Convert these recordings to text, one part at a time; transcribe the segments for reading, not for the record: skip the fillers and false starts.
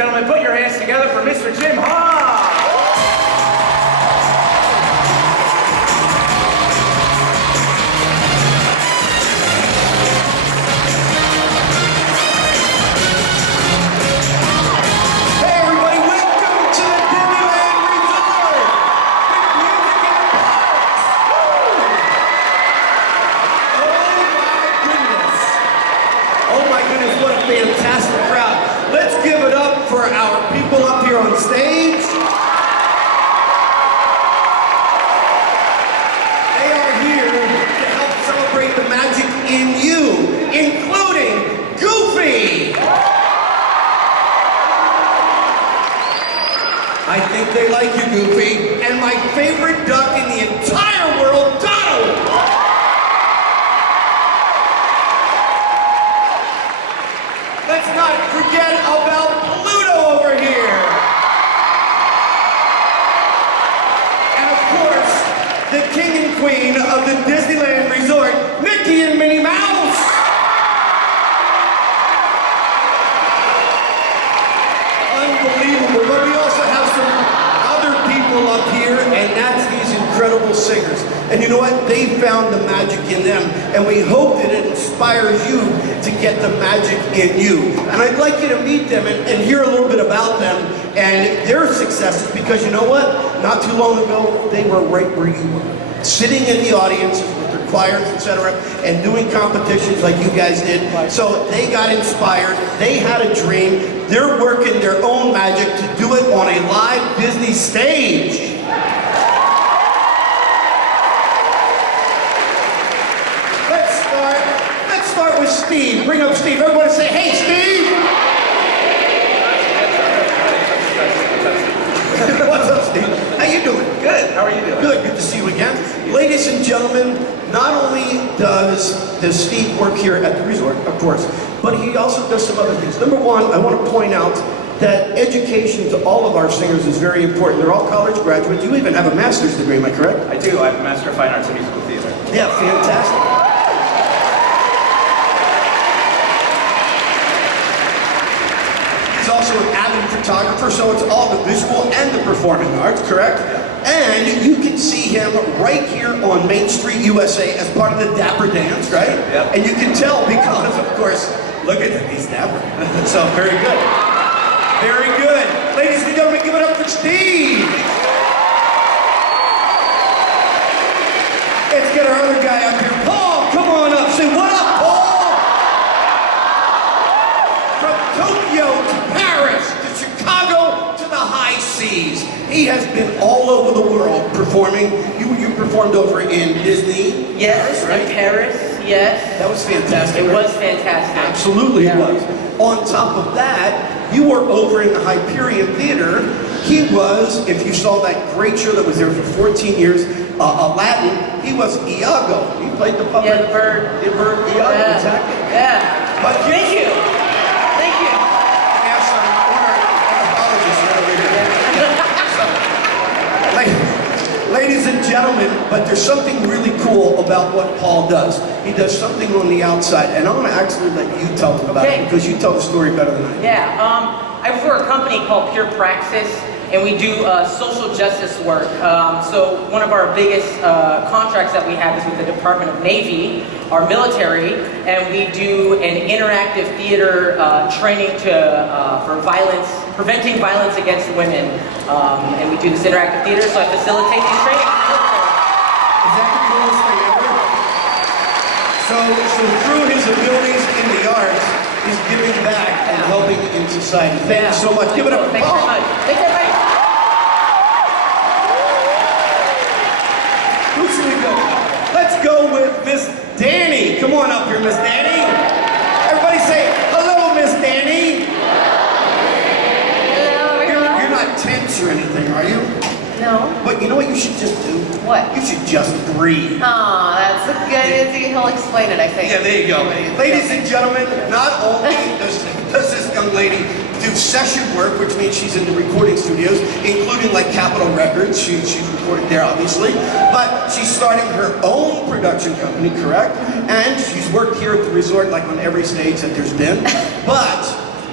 gentlemen, put your hands together for Mr. Jim Ha! Fantastic crowd. Let's give it up for our people up here on stage. They are here to help celebrate the magic in you, including Goofy. I think they like you, Goofy. And my favorite duck in the entire world, Donald. Let's not forget about Pluto over here. And of course, the king and queen of the Disneyland Resort, Mickey and Minnie Mouse. Unbelievable, but we also have some other people up here, and that's these incredible singers. And you know what? They found the magic in them, and we hope that it inspires you to get the magic in you. And I'd like you to meet them and hear a little bit about them and their successes, because you know what? Not too long ago, they were right where you were, sitting in the audience with their choirs, etc., and doing competitions like you guys did. So they got inspired. They had a dream. They're working their own magic to do it on a live Disney stage. Let's start with Steve. Bring up Steve. Everybody say, hey, Steve! What's up, Steve? How you doing? Good. How are you doing? Good. Good to see you again. Ladies and gentlemen, not only does Steve work here at the resort, of course, but he also does some other things. Number one, I want to point out that education to all of our singers is very important. They're all college graduates. You even have a master's degree, am I correct? I do. I have a Master of Fine Arts in Musical Theater. Yeah, fantastic. He's also an avid photographer, so it's all the visual and the performing arts, correct? Yeah. And you can see him right here on Main Street, USA, as part of the Dapper Dance, right? Yep. And you can tell because, of course, look at him, he's dapper. So, very good. Very good. Ladies and gentlemen, give it up for Steve. Let's get our other guy up here. Paul, come on up. Say, what up, Paul? From Tokyo to Paris to Chicago to the high seas. He has been all over the world performing. You performed over in Disney. Yes, right? in Paris, yes. That was fantastic. It right? was fantastic. Absolutely Yeah. it was. On top of that, you were over in the Hyperion Theater. He was, if you saw that great show that was there for 14 years, Aladdin, he was Iago. He played the puppet. Yeah, the bird. The bird, Iago, Yeah. exactly. Yeah. But Thank you. Thank you. Have some ornithologists over here. So, ladies and gentlemen, but there's something really cool about what Paul does. He does something on the outside, and I'm going to actually let you tell them about it, because you tell the story better than I do. Yeah, I work for a company called Pure Praxis, and we do social justice work. So one of our biggest contracts that we have is with the Department of Navy, our military, and we do an interactive theater training for violence, preventing violence against women. And we do this interactive theater, so I facilitate these trainings. Is that the coolest thing ever? So through his abilities in the arts, he's giving back and helping in society. Thank you so much. Give it up for Thanks Paul. very much. Thanks, everybody. Who should we go with? Let's go with Miss Danny. Come on up here, Miss Danny. Everybody say, hello, Miss Danny. Hello, everyone. You're not tense or anything, are you? No. But you know what you should just do? What? You should just breathe. Aw, that's a good. He'll explain it, I think. Yeah, there you go. Ladies and gentlemen, not only does this young lady do session work, which means she's in the recording studios, including like Capitol Records, she's recorded there obviously, but she's starting her own production company, correct? And she's worked here at the resort like on every stage that there's been. But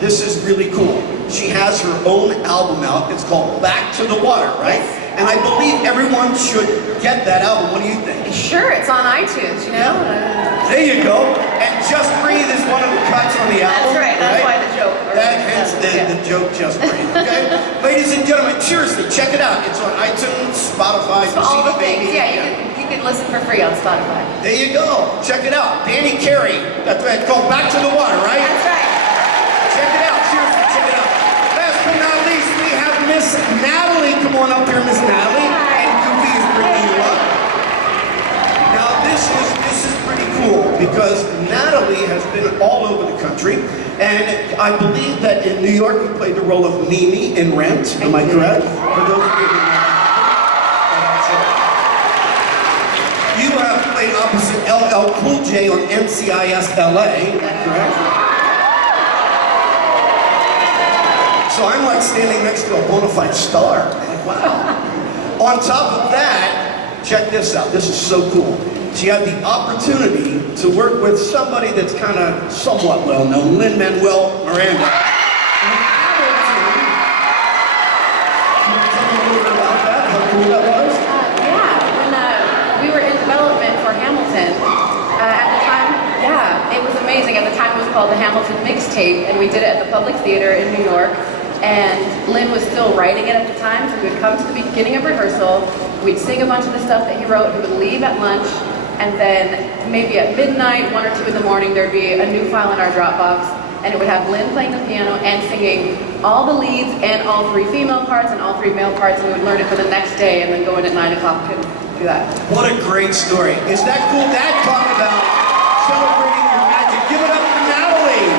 this is really cool. She has her own album out. It's called Back to the Water, right? And I believe everyone should get that album. What do you think? Sure, it's on iTunes, you know? There you go. And Just Breathe is one of the cuts on the album. That's right, that's why the joke. Hence the joke, Just Breathe, okay? Ladies and gentlemen, seriously, check it out. It's on iTunes, Spotify, So all the CD things, Baby. you can listen for free on Spotify. There you go. Check it out. Danny Carey. That's right. It's called Back to the Water, right? That's right. Check it out. Seriously, check it out. Last but not least, we have Miss Natalie. Come on up here, Miss Natalie. And Goofy is bringing you up. Now, this is pretty cool because Natalie has been all over the country. And I believe that in New York, you played the role of Mimi in Rent. Am I correct? For those of you who know. You have played opposite LL Cool J on NCIS LA, correct? So I'm like standing next to a bona fide star. I'm like, wow. On top of that, check this out. This is so cool. She had the opportunity to work with somebody that's kind of somewhat well known, Lin-Manuel Miranda. Can you tell me a little bit about that? How cool that was? When we were in development for Hamilton, at the time, it was amazing. At the time, it was called the Hamilton Mixtape, and we did it at the Public Theater in New York. And Lynn was still writing it at the time, so we would come to the beginning of rehearsal, we'd sing a bunch of the stuff that he wrote, he would leave at lunch, and then maybe at midnight, 1 or 2 in the morning, there'd be a new file in our Dropbox, and it would have Lynn playing the piano and singing all the leads and all 3 female parts and all 3 male parts, and we would learn it for the next day and then go in at 9 o'clock and do that. What a great story. Is that cool? Dad talking about celebrating your magic. Give it up for Natalie.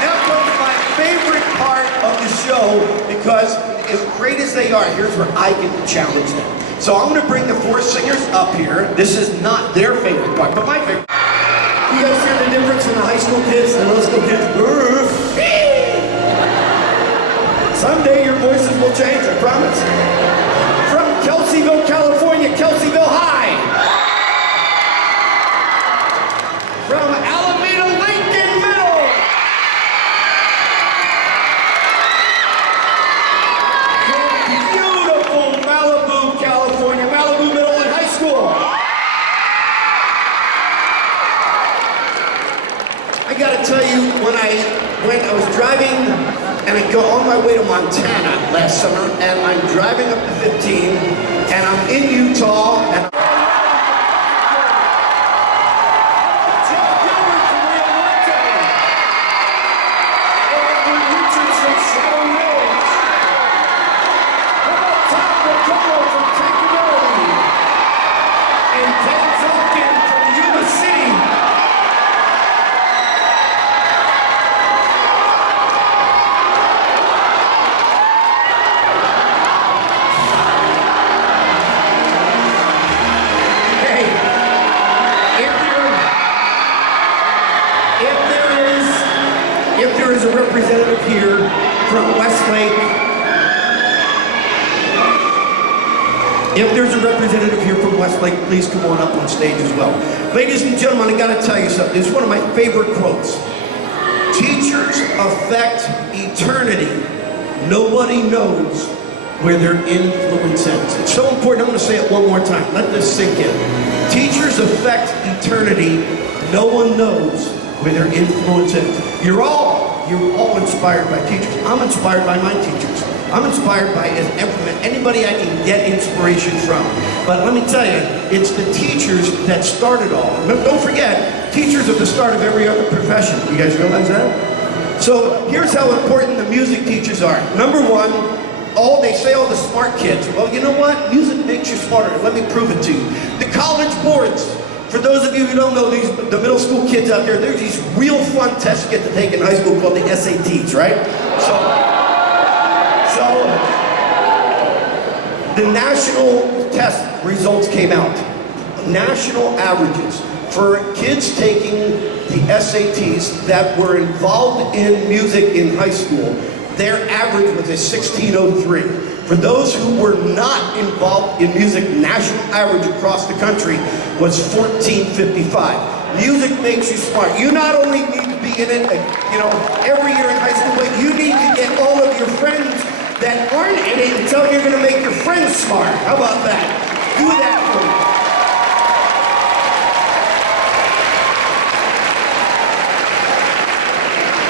Now comes my favorite part of the show because as great as they are, here's where I get to challenge them. So I'm going to bring the 4 singers up here. This is not their favorite part, but my favorite. You guys hear the difference in the high school kids and the middle school kids? Someday your voices will change, I promise. From Kelseyville, California, Kelseyville High. From Alameda, Lincoln Middle. From beautiful Malibu, California, Malibu Middle and High School. I gotta tell you, when I was driving and I go on my way to Montana last summer, and I'm driving up to 15, and I'm in Utah, and Jeff Gilbert from Rio Monte, Edward Richardson, Shadow Ridge, how about Tom Riccolo from Tankerville, and Ted Zolkin from Yuba City. If there is a representative here from Westlake, please come on up on stage as well. Ladies and gentlemen, I gotta tell you something. This is one of my favorite quotes. Teachers affect eternity. Nobody knows where their influence ends. It's so important. I'm gonna say it one more time. Let this sink in. Teachers affect eternity. No one knows where their influence ends. You're all inspired by teachers. I'm inspired by my teachers. I'm inspired by anybody I can get inspiration from. But let me tell you, it's the teachers that started all. Don't forget, teachers are the start of every other profession. You guys realize that? So here's how important the music teachers are. Number one, they say all the smart kids. Well, you know what? Music makes you smarter. Let me prove it to you. The college boards. For those of you who don't know, the middle school kids out there, there's these real fun tests you get to take in high school called the SATs, right? So the national test results came out. National averages for kids taking the SATs that were involved in music in high school, their average was a 1603. For those who were not involved in music, national average across the country was 1455. Music makes you smart. You not only need to be be in it, every year in high school, but you need to get all of your friends that aren't in it and tell them you're going to make your friends smart. How about that? Do that for me.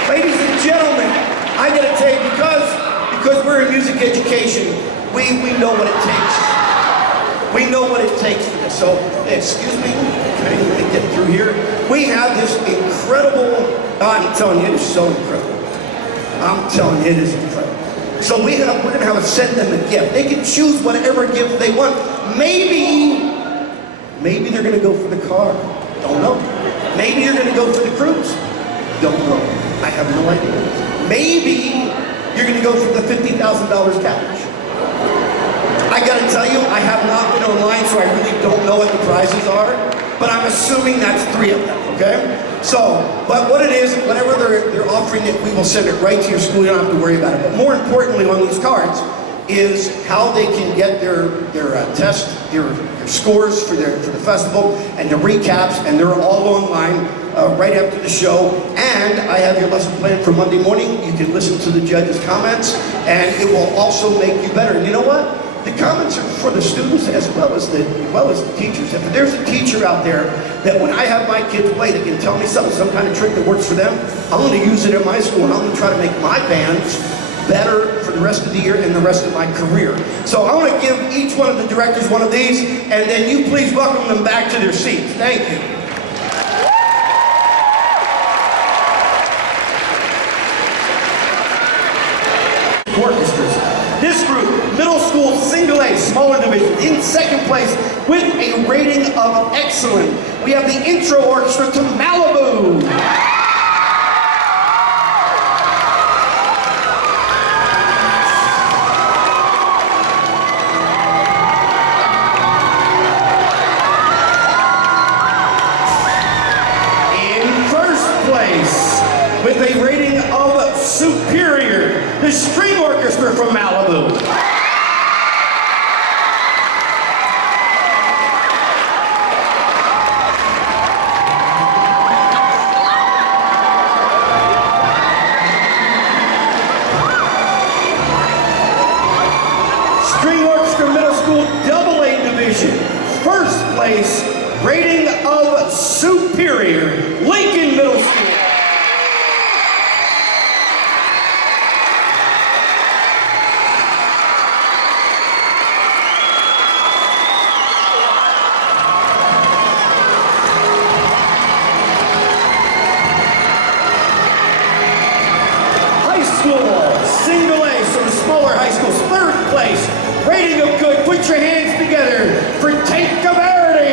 Ladies and gentlemen, I gotta tell you, because we're in music education, we know what it takes. We know what it takes for this. So, excuse me, can I get through here? We have this incredible, I'm telling you, it is so incredible. I'm telling you, it is incredible. So we're gonna have to send them a gift. They can choose whatever gift they want. Maybe they're gonna go for the car. Don't know. Maybe you're gonna go for the cruise. Don't know. I have no idea. Maybe you're gonna go for the $50,000 couch. I gotta tell you, I have not been online, so I really don't know what the prizes are, but I'm assuming that's 3 of them, okay? So, but what it is, whatever they're offering it, we will send it right to your school. You don't have to worry about it. But more importantly on these cards is how they can get their test, their scores for the festival, and the recaps, and they're all online right after the show. And I have your lesson plan for Monday morning. You can listen to the judges' comments, and it will also make you better. And you know what? The comments are for the students as well as the teachers. If there's a teacher out there that when I have my kids play, they can tell me some kind of trick that works for them, I'm going to use it in my school, and I'm going to try to make my bands better for the rest of the year and the rest of my career. So I want to give each one of the directors one of these, and then you please welcome them back to their seats. Thank you. Orchestras. This group, middle school single A, smaller division, in second place with a rating of excellent. We have the intro orchestra to Malibu. In first place, with a rating of superior, the string orchestra from Malibu. String orchestra middle school double A division, first place, rating of superior, Lincoln Middle School. Single A, some smaller high schools, third place, rating of good. Put your hands together for Tanca Verde.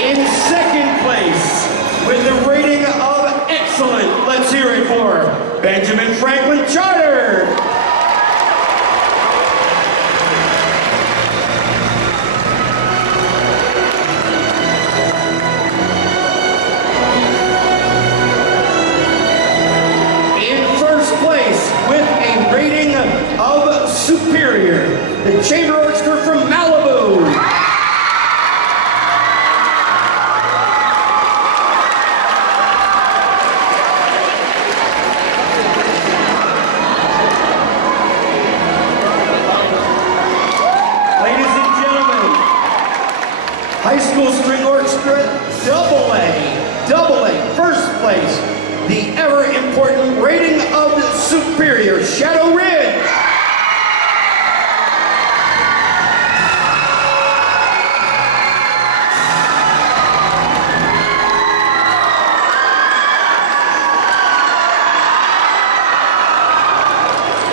In second place, with the rating of excellent, let's hear it for Benjamin Franklin Charter. Of superior, the chamber orchestra from Malibu. Ladies and gentlemen, high school string orchestra, double A, first place, the ever important rating of the superior, Shadow Ridge.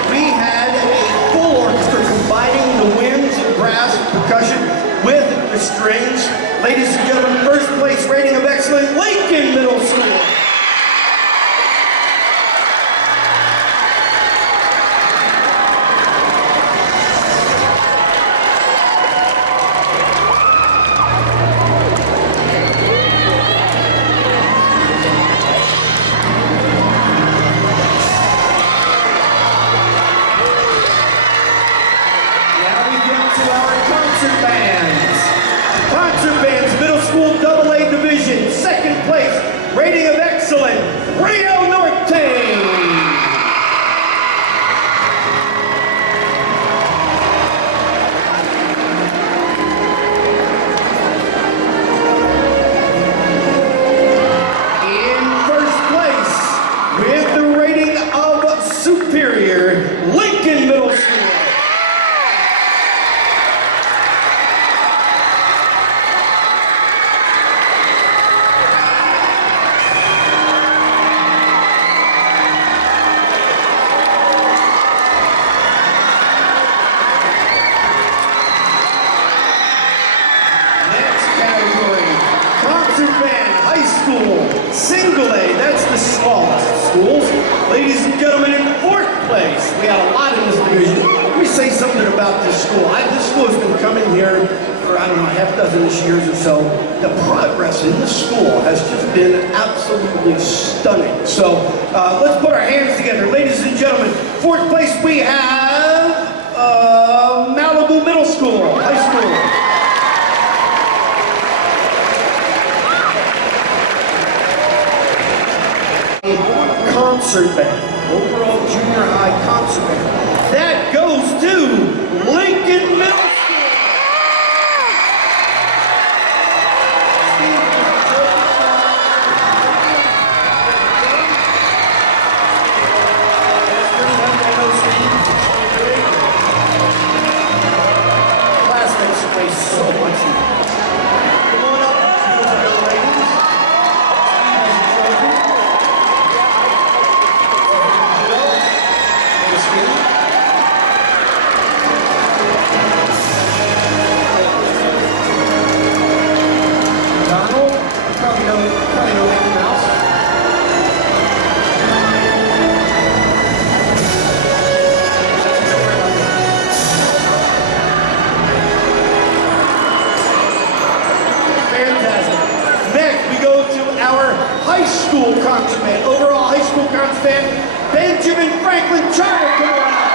We had a full orchestra combining the winds and brass and percussion with the strings. Ladies and gentlemen, first place rating of excellent, Lincoln Middle School. to our concert bands. Concert bands, middle school AA division, second place, rating of excellent, Rio Norte. With the rating of superior, Lincoln Middle School. Next category, concert band, high school, single A, that's the smallest schools. Ladies and gentlemen, in fourth place, we got a lot in this division. Let me say something about this school. This school has been coming here for, I don't know, half dozen-ish years or so. The progress in this school has just been absolutely stunning. So let's put our hands together. Ladies and gentlemen, fourth place we have Malibu Middle School, high school. Concert band, overall junior high concert band. That goes to Lincoln Middle School. Classmates play so much. Come on up, young ladies. Donald, you probably know Mickey Mouse. Fantastic. Next, we go to our high school concert band. Overall high school concert band, Benjamin Franklin Charter. Come on.